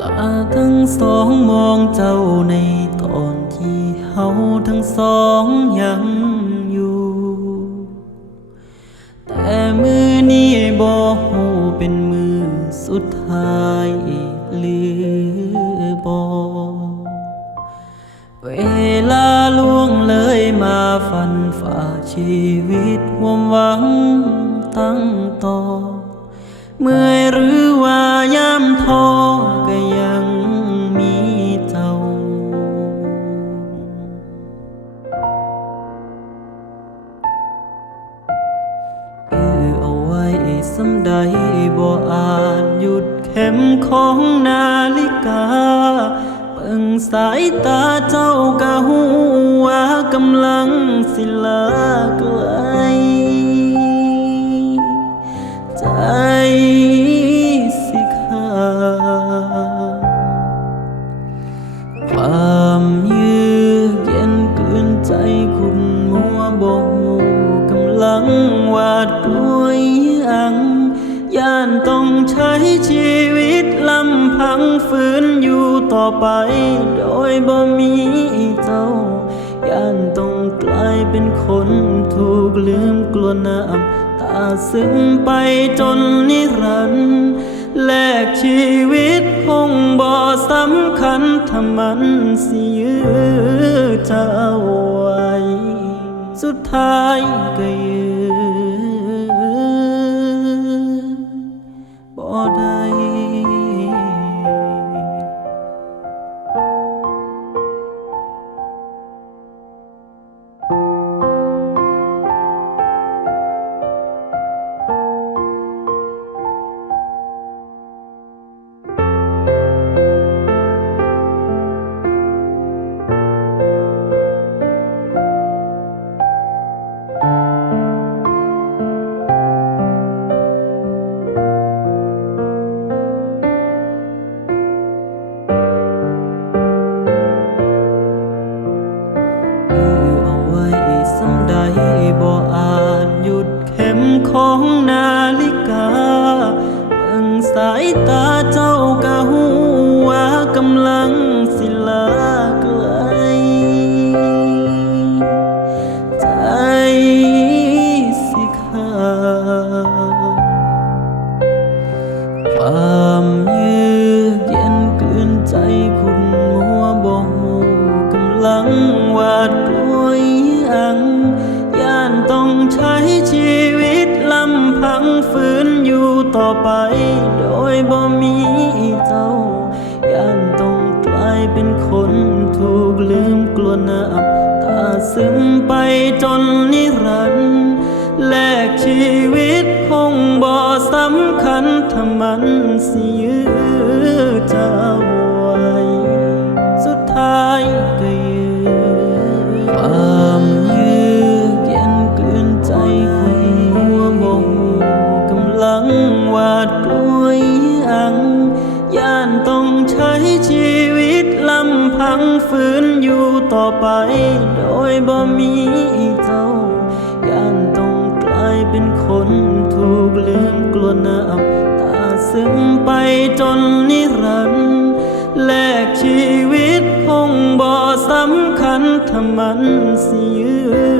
ทั้งสองมองเจ้าในตอนที่เฮาทั้งสองยังอยู่ แต่มือนี้บ่ฮู้เป็นมือสุดท้ายหรือบ่เวลาล่วงเลยมาฟันฝ่าชีวิตความหวังตั้งต่อเมื่อหรือำใดบ่อาจหยุดเข็มของนาฬิกาเบิ่งสายตาเจ้าก็หูว่ากำลังสิลาไกล ใจสิขาดความยือกเย็นเกินใจคุณมัวบ่กำลังวาดกลัวอิห ย่านต้องใช้ชีวิตลำพังฝืนอยู่ต่อไป โดยบ่มีเจ้า ย่านต้องกลายเป็นคนถูกลืมกลัวน้ำตาซึมไปจนนิรันดร์แลกชีวิตคงบ่สำคัญถ้ามันสิยื้อเจ้าไว้ สุดท้ายก็ยื้อ ความยือเย็นเกินใจคุณมัวบ่กำลังวาดกลัวอิหยัง ย่านต้องใช้ชีวิตลำพังฝืนอยู่ต่อไป โดยบ่มีเจ้า ย่านต้องกลายเป็นคนถูกลืมกลัวน้ำตาซึมไปจนนิ มันสิยื้อเจ้าไว้สุดท้ายก็ยื้อความยือกเย็นเกินใจคุณมัวบ่ฮู้กำลังวาดกลัวอัง ย่านต้องใช้ชีวิตลำพังฝืนอยู่ต่อไป โดยบ่มีเจ้า ย่านต้องกลายเป็นคนถูกลืมกลัวน้ำตา ซึมไปจนนิรันดร์แลกชีวิตคงบ่สำคัญถ้ามันสิยื้อ